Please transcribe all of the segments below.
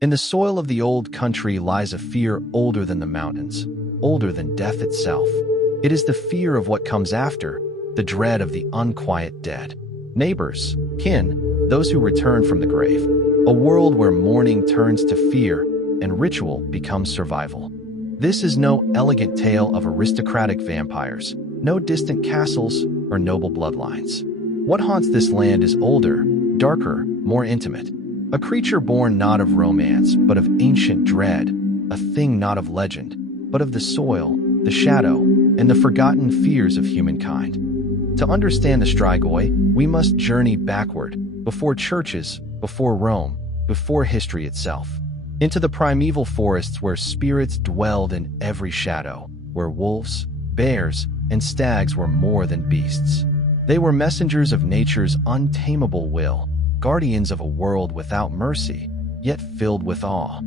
In the soil of the old country lies a fear older than the mountains, older than death itself. It is the fear of what comes after, the dread of the unquiet dead. Neighbors, kin, those who return from the grave. A world where mourning turns to fear and ritual becomes survival. This is no elegant tale of aristocratic vampires, no distant castles or noble bloodlines. What haunts this land is older, darker, more intimate. A creature born not of romance, but of ancient dread, a thing not of legend, but of the soil, the shadow, and the forgotten fears of humankind. To understand the Strigoi, we must journey backward, before churches, before Rome, before history itself, into the primeval forests where spirits dwelled in every shadow, where wolves, bears, and stags were more than beasts. They were messengers of nature's untamable will, guardians of a world without mercy, yet filled with awe.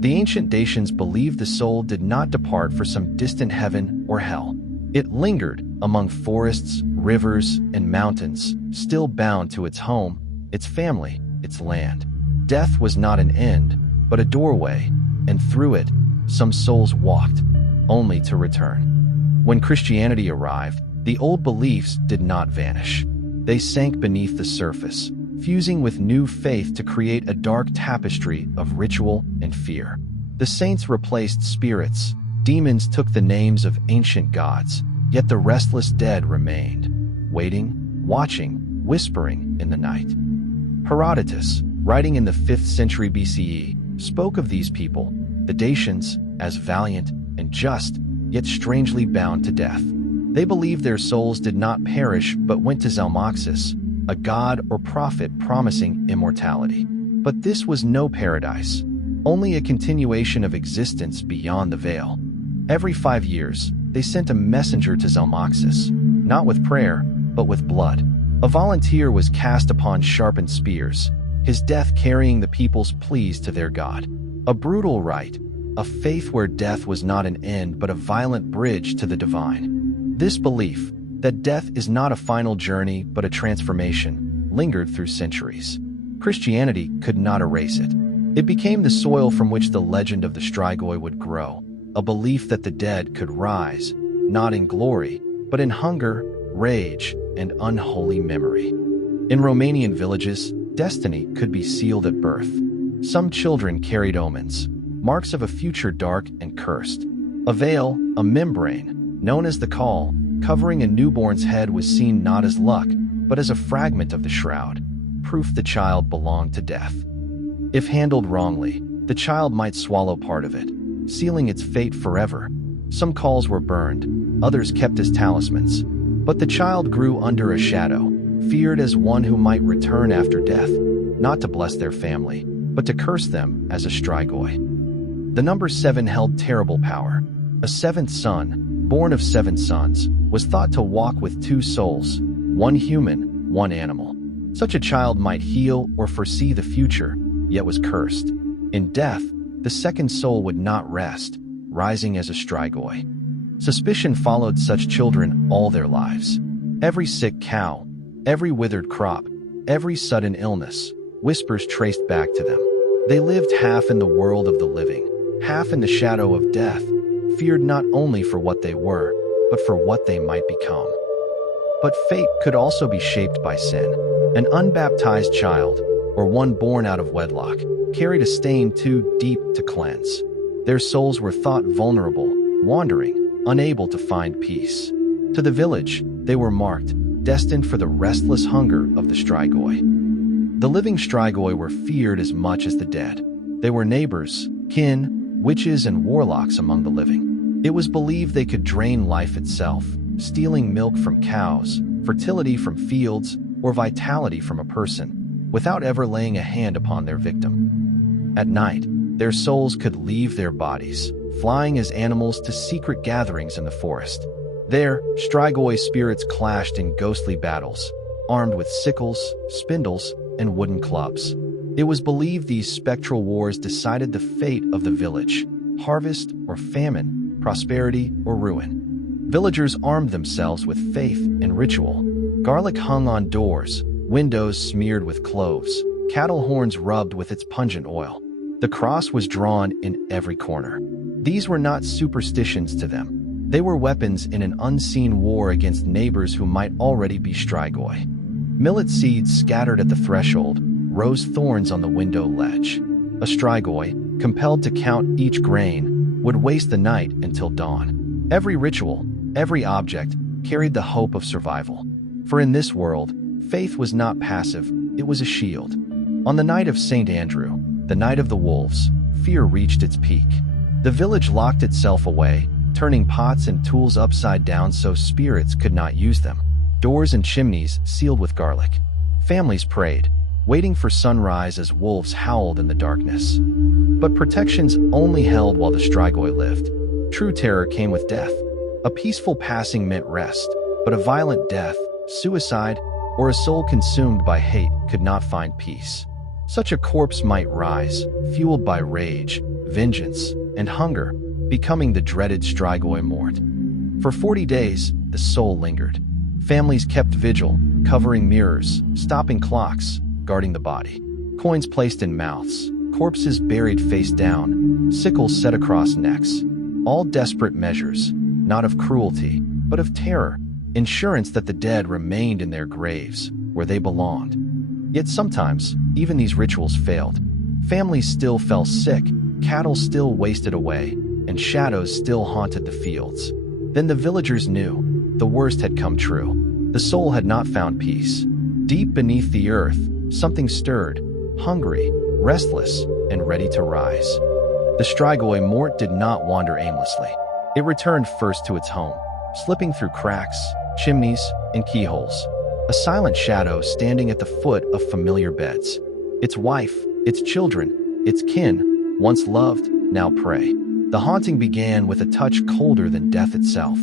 The ancient Dacians believed the soul did not depart for some distant heaven or hell. It lingered among forests, rivers, and mountains, still bound to its home, its family, its land. Death was not an end, but a doorway, and through it, some souls walked, only to return. When Christianity arrived, the old beliefs did not vanish. They sank beneath the surface, fusing with new faith to create a dark tapestry of ritual and fear. The saints replaced spirits, demons took the names of ancient gods, yet the restless dead remained, waiting, watching, whispering in the night. Herodotus, writing in the 5th century BCE, spoke of these people, the Dacians, as valiant and just, yet strangely bound to death. They believed their souls did not perish but went to Zalmoxis, a god or prophet promising immortality. But this was no paradise, only a continuation of existence beyond the veil. Every 5 years, they sent a messenger to Zalmoxis, not with prayer, but with blood. A volunteer was cast upon sharpened spears, his death carrying the people's pleas to their god. A brutal rite, a faith where death was not an end but a violent bridge to the divine. This belief, that death is not a final journey but a transformation, lingered through centuries. Christianity could not erase it. It became the soil from which the legend of the Strigoi would grow, a belief that the dead could rise, not in glory, but in hunger, rage, and unholy memory. In Romanian villages, destiny could be sealed at birth. Some children carried omens, marks of a future dark and cursed. A veil, a membrane, known as the caul, covering a newborn's head was seen not as luck, but as a fragment of the shroud, proof the child belonged to death. If handled wrongly, the child might swallow part of it, sealing its fate forever. Some cauls were burned, others kept as talismans. But the child grew under a shadow, feared as one who might return after death, not to bless their family, but to curse them as a Strigoi. The number 7 held terrible power. A 7th son, born of 7 sons, was thought to walk with 2 souls, one human, one animal. Such a child might heal or foresee the future, yet was cursed. In death, the 2nd soul would not rest, rising as a Strigoi. Suspicion followed such children all their lives. Every sick cow, every withered crop, every sudden illness, whispers traced back to them. They lived half in the world of the living, half in the shadow of death, feared not only for what they were, but for what they might become. But fate could also be shaped by sin. An unbaptized child, or one born out of wedlock, carried a stain too deep to cleanse. Their souls were thought vulnerable, wandering, unable to find peace. To the village, they were marked, destined for the restless hunger of the Strigoi. The living Strigoi were feared as much as the dead. They were neighbors, kin, witches, and warlocks among the living. It was believed they could drain life itself, stealing milk from cows, fertility from fields, or vitality from a person, without ever laying a hand upon their victim. At night, their souls could leave their bodies, flying as animals to secret gatherings in the forest. There, Strigoi spirits clashed in ghostly battles, armed with sickles, spindles, and wooden clubs. It was believed these spectral wars decided the fate of the village, harvest or famine, prosperity or ruin. Villagers armed themselves with faith and ritual. Garlic hung on doors, windows smeared with cloves, cattle horns rubbed with its pungent oil. The cross was drawn in every corner. These were not superstitions to them. They were weapons in an unseen war against neighbors who might already be Strigoi. Millet seeds scattered at the threshold, rose thorns on the window ledge. A Strigoi, compelled to count each grain, would waste the night until dawn. Every ritual, every object, carried the hope of survival. For in this world, faith was not passive, it was a shield. On the night of St. Andrew, the night of the wolves, fear reached its peak. The village locked itself away, turning pots and tools upside down so spirits could not use them. Doors and chimneys sealed with garlic. Families prayed, waiting for sunrise as wolves howled in the darkness. But protections only held while the Strigoi lived. True terror came with death. A peaceful passing meant rest, but a violent death, suicide, or a soul consumed by hate could not find peace. Such a corpse might rise, fueled by rage, vengeance, and hunger, becoming the dreaded Strigoi mort. For 40 days, the soul lingered. Families kept vigil, covering mirrors, stopping clocks, guarding the body. Coins placed in mouths, corpses buried face down, sickles set across necks. All desperate measures, not of cruelty, but of terror, insurance that the dead remained in their graves, where they belonged. Yet sometimes, even these rituals failed. Families still fell sick, cattle still wasted away, and shadows still haunted the fields. Then the villagers knew, the worst had come true. The soul had not found peace. Deep beneath the earth, something stirred, hungry, restless, and ready to rise. The Strigoi mort did not wander aimlessly. It returned first to its home, slipping through cracks, chimneys, and keyholes. A silent shadow standing at the foot of familiar beds. Its wife, its children, its kin, once loved, now prey. The haunting began with a touch colder than death itself.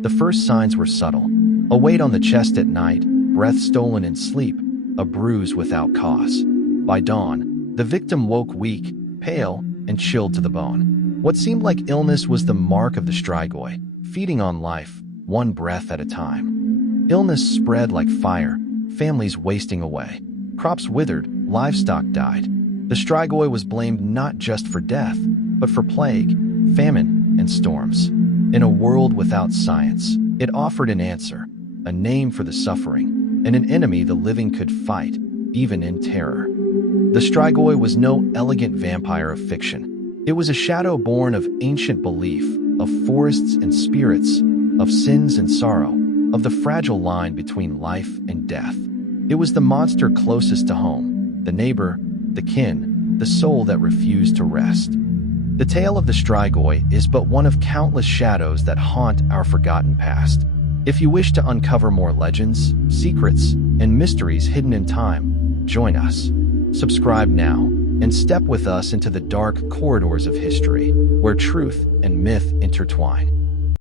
The first signs were subtle. A weight on the chest at night, breath stolen in sleep, a bruise without cause. By dawn, the victim woke weak, pale, and chilled to the bone. What seemed like illness was the mark of the Strigoi, feeding on life, one breath at a time. Illness spread like fire, families wasting away. Crops withered, livestock died. The Strigoi was blamed not just for death, but for plague, famine, and storms. In a world without science, it offered an answer, a name for the suffering, and an enemy the living could fight, even in terror. The Strigoi was no elegant vampire of fiction. It was a shadow born of ancient belief, of forests and spirits, of sins and sorrow, of the fragile line between life and death. It was the monster closest to home, the neighbor, the kin, the soul that refused to rest. The tale of the Strigoi is but one of countless shadows that haunt our forgotten past. If you wish to uncover more legends, secrets, and mysteries hidden in time, join us. Subscribe now, and step with us into the dark corridors of history, where truth and myth intertwine.